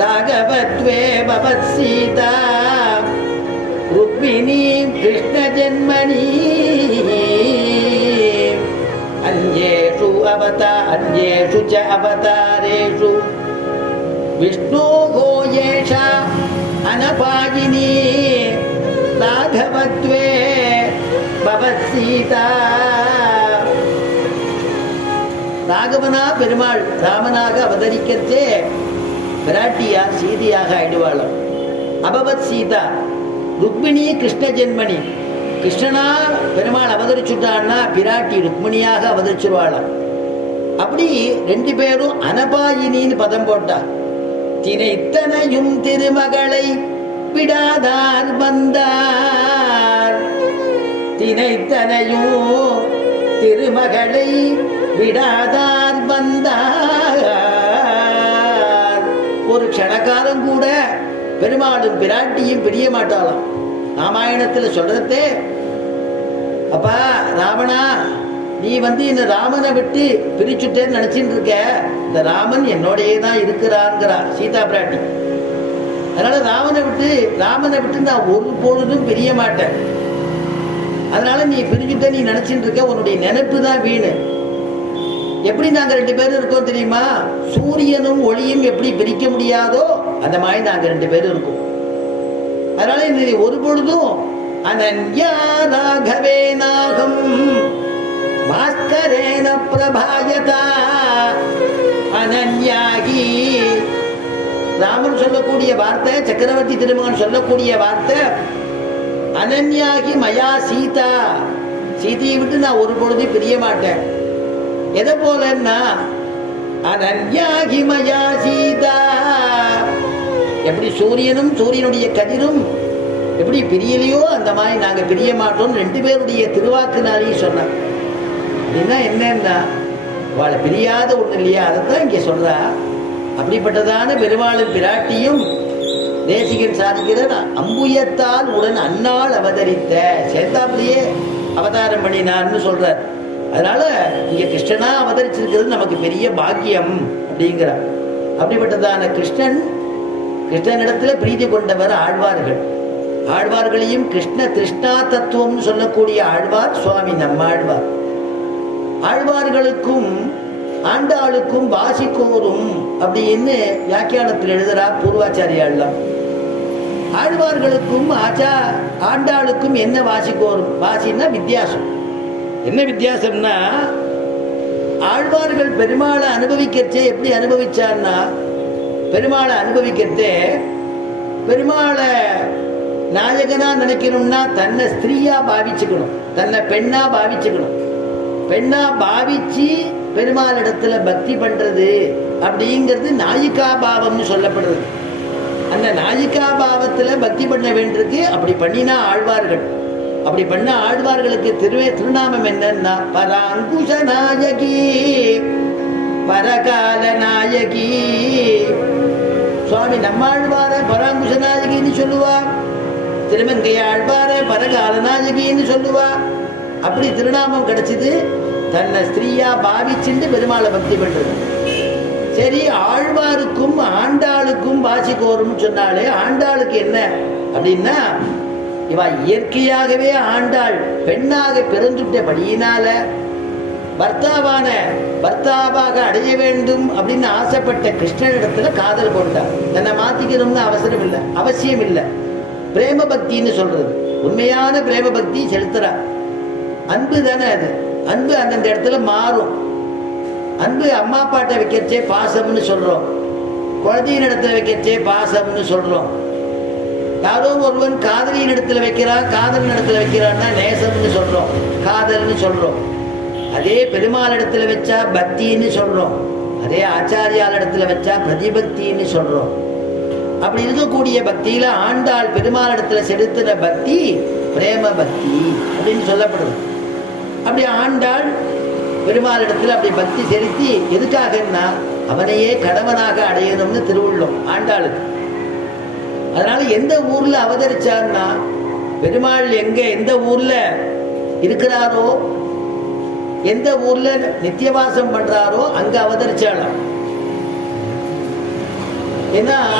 ராகவத்வே பவத் சீதா ருக்மிணீ கிருஷ்ண ஜென்மணி அந்யேஷு அவதா அந்யேஷு ச அவதாரேஷு விஷ்ணோகோ ஏஷா அனபாயினி ராகவத்வே பவத் சீதா ராகவனா பெருமாள் ராமனாக அவதரிக்கச்சே. பிராட்டியா சீதையாக ஆயிடுவாளாம் அபவத் சீதா ருக்மிணி கிருஷ்ண ஜென்மணி. கிருஷ்ணனா பெருமாள் அவதரிச்சுட்டான்னா பிராட்டி ருக்மிணியாக அவதரிச்சிருவாளாம். அப்படி ரெண்டு பேரும் அனபாயினின்னு பதம் போட்டா. திரைத்தனையும் திருமகளை விடாதார் வந்தார். தினைத்தனையும் திருமகளை விடாத பெருமாளும் பிராட்டியும் பிரிய மாட்டாளாம். ராமாயணத்துல சொல்றதே அப்பா ராவணா நீ வந்து இந்த ராமனை விட்டு பிரிச்சுட்டேன்னு நினைச்சிட்டு இருக்க. இந்த ராமன் என்னோடையே தான் இருக்கிறான்ங்கிறா சீதா பிராட்டி. அதனால ராமனை விட்டு ராமனை விட்டு நான் ஒரு பொழுதும் பிரிய மாட்டேன். அதனால நீ பிரிஞ்சுட்ட நீ நினைச்சிட்டு இருக்க உன்னுடைய நினைப்பு தான் வீணு. எப்படி நாங்க ரெண்டு பேரும் இருக்கோம் தெரியுமா? சூரியனும் ஒளியும் எப்படி பிரிக்க முடியாதோ அந்த மாதிரி நாங்க ரெண்டு பேரும் இருக்கோம். அதனால நீ ஒரு பொழுதும் அனன்யா ராகவே நாகம். பாஸ்கரேன பிரபாயதா. அனன்யாகி. ராமன் சொல்லக்கூடிய வார்த்தை சக்கரவர்த்தி திருமகன் சொல்லக்கூடிய வார்த்தை அனன்யாகி மயா சீதா. சீதையை விட்டு நான் ஒரு பொழுதும் பிரிய மாட்டேன். எதை போலன்னா அனன்யாகிமயா சீதா. எப்படி சூரியனும் சூரியனுடைய கதிரும் எப்படி பிரியலையோ அந்த மாதிரி நாங்கள் பிரிய மாட்டோம் ரெண்டு பேருடைய திருவாக்குனாலையும் சொன்னாங்க. அப்படின்னா என்னன்னா அவளை பிரியாத ஒன்று இல்லையா? அதைத்தான் இங்கே சொல்றா. அப்படிப்பட்டதான பெருமாளும் பிராட்டியும் தேசிகன் சாதிக்கிற அம்புயத்தால் உடன் அன்னால் அவதரித்த சேர்த்தாப்புலயே அவதாரம் பண்ணினார்னு சொல்றார். அதனால இங்க கிருஷ்ணனா அவதரிச்சிருக்கிறது நமக்கு பெரிய பாக்கியம் அப்படிங்கிறார் அப்படிப்பட்டதான கிருஷ்ணன் கிருஷ்ணனிடத்துல பிரீதி கொண்டவர் ஆழ்வார்கள். ஆழ்வார்களையும் கிருஷ்ண திருஷ்ணா தத்துவம்னு சொல்லக்கூடிய ஆழ்வார் சுவாமி நம்மாழ்வார். ஆழ்வார்களுக்கும் ஆண்டாளுக்கும் வாசிக்கோரும் அப்படின்னு வியாக்கியானத்தில் எழுதுறா பூர்வாச்சாரியாள்லாம். ஆழ்வார்களுக்கும் ஆச்சா ஆண்டாளுக்கும் என்ன வாசிக்கோரும் வாசின்னா வித்தியாசம். என்ன வித்தியாசம்னா ஆழ்வார்கள் பெருமாளை அனுபவிக்கிறச்சே எப்படி அனுபவிச்சார்னா பெருமாளை அனுபவிக்கிறதே பெருமாளை நாயகனா நினைக்கணும்னா தன்னை ஸ்திரீயா பாவிச்சுக்கணும் தன்னை பெண்ணா பாவிச்சுக்கணும். பெண்ணா பாவிச்சு பெருமாள் இடத்துல பக்தி பண்றது அப்படிங்கிறது நாயிகா பாவம்னு சொல்லப்படுறது. அந்த நாயிகா பாவத்துல பக்தி பண்ண வேண்டியிருக்கு அப்படி பண்ணினா ஆழ்வார்கள். அப்படி பண்ண ஆழ்வார்களுக்கு திருவே திருநாமம் என்னன்னா பராங்குஷ நாயகி பரகால நாயகி. சுவாமி நம்மாழ்வார பராங்குஷ நாயகின்னு சொல்லுவா. திருமங்கை ஆழ்வார பரகால நாயகின்னு சொல்லுவா. அப்படி திருநாமம் கிடைச்சது தன்னை ஸ்திரீயா பாவிச்சுண்டு பெருமாளை பக்தி பண்றது சரி ஆழ்வாருக்கும் ஆண்டாளுக்கும் வாசிக்கோரும் சொன்னாலே ஆண்டாளுக்கு என்ன அப்படின்னா இவ இயற்கையாகவே ஆண்டாள் பெண்ணாக பிறந்துட்டபடியினால பர்த்தாவான பர்த்தாவாக அடைய வேண்டும் அப்படின்னு ஆசைப்பட்ட கிருஷ்ணனிடத்துல காதல் கொண்டார் தன்னை மாத்திக்கணும்னு அவசரம் இல்லை அவசியம் இல்லை. பிரேம பக்தின்னு சொல்றது. உண்மையான பிரேம பக்தி செலுத்துறா. அன்பு தானே அது. அன்பு அந்தந்த இடத்துல மாறும். அன்பு அம்மா அப்பாட்ட வைக்கிறச்சே பாசம்னு சொல்றோம். குழந்தையின் இடத்துல வைக்கிறச்சே பாசம்னு சொல்றோம். யாரோ ஒருவன் காதலியின் இடத்துல வைக்கிறான் காதலின் இடத்துல வைக்கிறான்னா நேசம்னு சொல்றோம். காதல்னு சொல்றோம். அதே பெருமாள் இடத்துல வச்சா பக்தின்னு சொல்றோம். அதே ஆச்சாரியால் இடத்துல வச்சா பிரதிபக்தின்னு சொல்றோம். அப்படி இருக்கக்கூடிய பக்தியில ஆண்டாள் பெருமாள் இடத்துல செலுத்தின பக்தி பிரேம பக்தி அப்படின்னு சொல்லப்படுது. அப்படி ஆண்டாள் பெருமாள் இடத்துல அப்படி பக்தி செலுத்தி எதுக்காகன்னா அவனையே கடவனாக அடையணும்னு திருவுள்ளம் ஆண்டாளுக்கு. அதனால எந்த ஊர்ல அவதரிச்சார்னா பெருமாள் எங்க எந்த ஊர்ல இருக்கிறாரோ எந்த ஊர்ல நித்தியவாசம் பண்றாரோ அங்க அவதரிச்சாளாம். ஏன்னா